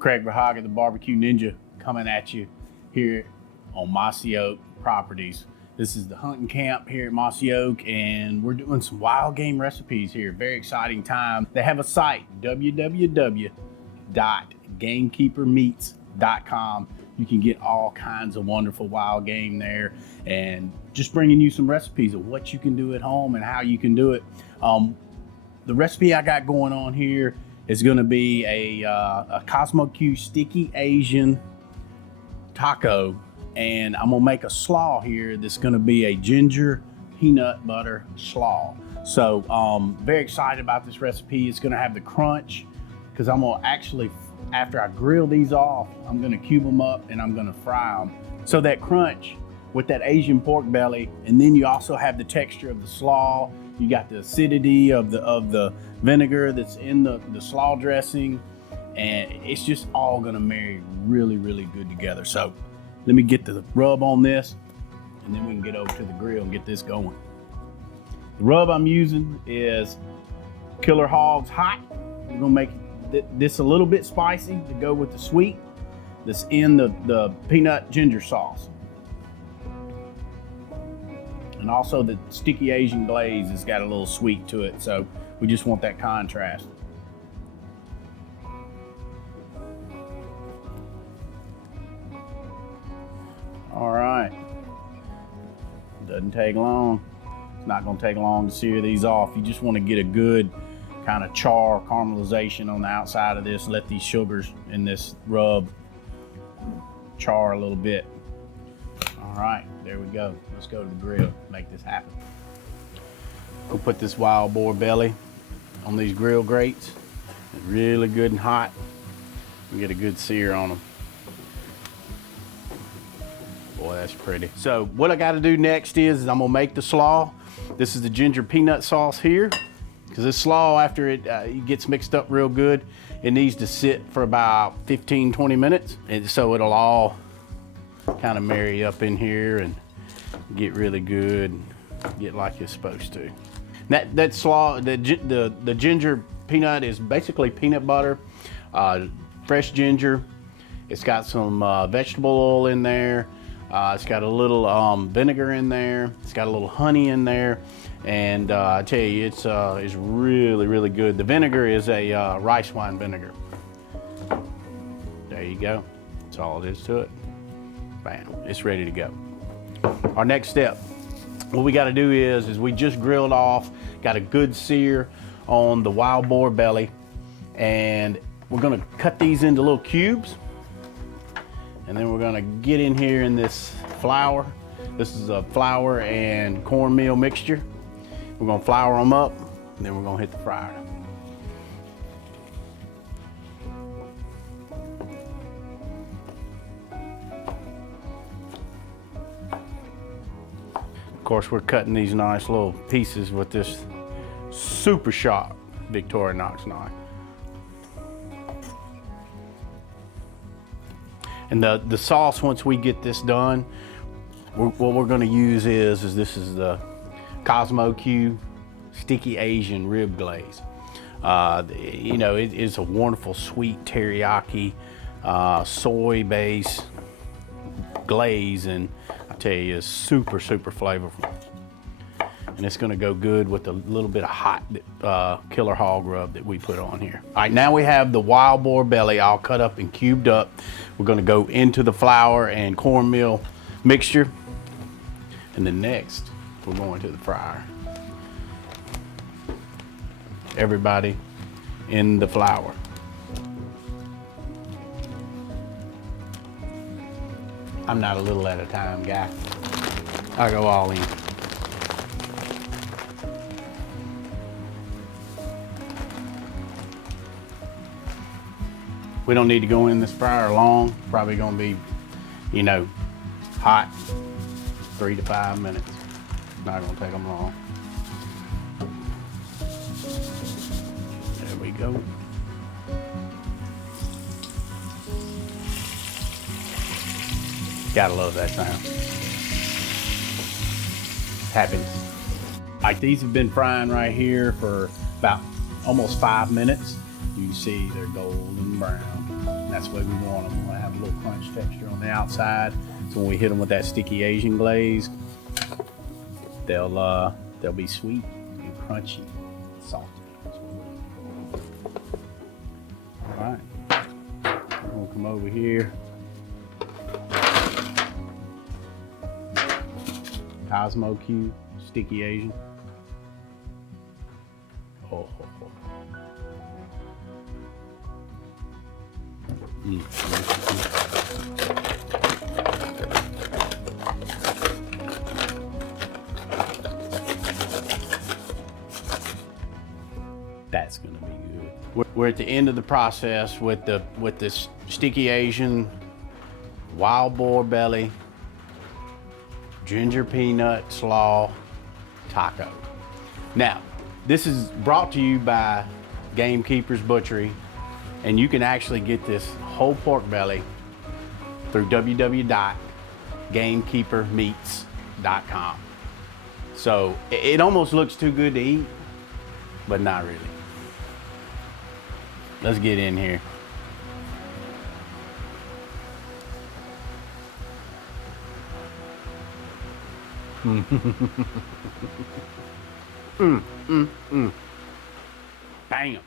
Craig Verhagen, the Barbecue Ninja, coming at you here on Mossy Oak Properties. This is the hunting camp here at Mossy Oak, and we're doing some wild game recipes here. Very exciting time. They have a site, www.gamekeepermeats.com. You can get all kinds of wonderful wild game there, and just bringing you some recipes of what you can do at home and how you can do it. The recipe I got going on here is going to be a Cosmo Q sticky Asian taco, and I'm gonna make a slaw here that's going to be a ginger peanut butter slaw. So very excited about this recipe. It's going to have the crunch because I'm gonna actually, after I grill these off, I'm going to cube them up and I'm going to fry them. So that crunch with that Asian pork belly, and then you also have the texture of the slaw. You got the acidity of the vinegar that's in the slaw dressing, and it's just all gonna marry really, really good together. So let me get the rub on this, and then we can get over to the grill and get this going. The rub I'm using is Killer Hogs Hot. We're gonna make this a little bit spicy to go with the sweet that's in the peanut ginger sauce. And also the sticky Asian glaze has got a little sweet to it, so we just want that contrast. All right, doesn't take long. It's not gonna take long to sear these off. You just wanna get a good kind of char caramelization on the outside of this. Let these sugars in this rub char a little bit. All right, there we go. Let's go to the grill, make this happen. We'll put this wild boar belly on these grill grates. It's really good and hot. We get a good sear on them. Boy, that's pretty. So what I gotta do next is I'm gonna make the slaw. This is the ginger peanut sauce here. Because this slaw, after it gets mixed up real good, it needs to sit for about 15-20 minutes. And so it'll all kind of marry up in here and get really good, get like it's supposed to. That slaw, the ginger peanut is basically peanut butter, fresh ginger. It's got some vegetable oil in there. It's got a little vinegar in there. It's got a little honey in there. And I tell you, it's really, really good. The vinegar is a rice wine vinegar. There you go. That's all it is to it. Bam, it's ready to go. Our next step, what we gotta do is we just grilled off, got a good sear on the wild boar belly, and we're gonna cut these into little cubes, and then we're gonna get in here in this flour. This is a flour and cornmeal mixture. We're gonna flour them up, and then we're gonna hit the fryer. Of course, we're cutting these nice little pieces with this super sharp Victorinox knife. And the sauce, once we get this done, what we're gonna use is this is the Cosmo Q sticky Asian rib glaze. You know, it is a wonderful sweet teriyaki soy base glaze, and I tell you, it's super, super flavorful. And it's gonna go good with a little bit of hot Killer Hog rub that we put on here. All right, now we have the wild boar belly all cut up and cubed up. We're gonna go into the flour and cornmeal mixture. And then next, we're going to the fryer. Everybody in the flour. I'm not a little at a time guy. I go all in. We don't need to go in this fryer long. Probably gonna be, you know, hot 3 to 5 minutes. Not gonna take them long. There we go. Gotta love that sound. Happiness. Like, these have been frying right here for about almost 5 minutes. You can see they're golden brown. That's the way we want them. We want to have a little crunch texture on the outside. So when we hit them with that sticky Asian glaze, they'll be sweet and crunchy, salty. All right, I'm gonna come over here. Cosmo Q, sticky Asian. Oh. That's gonna be good. We're at the end of the process with this sticky Asian, wild boar belly, ginger peanut slaw taco. Now, this is brought to you by Gamekeeper's Butchery, and you can actually get this whole pork belly through www.gamekeepermeats.com. So it almost looks too good to eat, but not really. Let's get in here. Bam.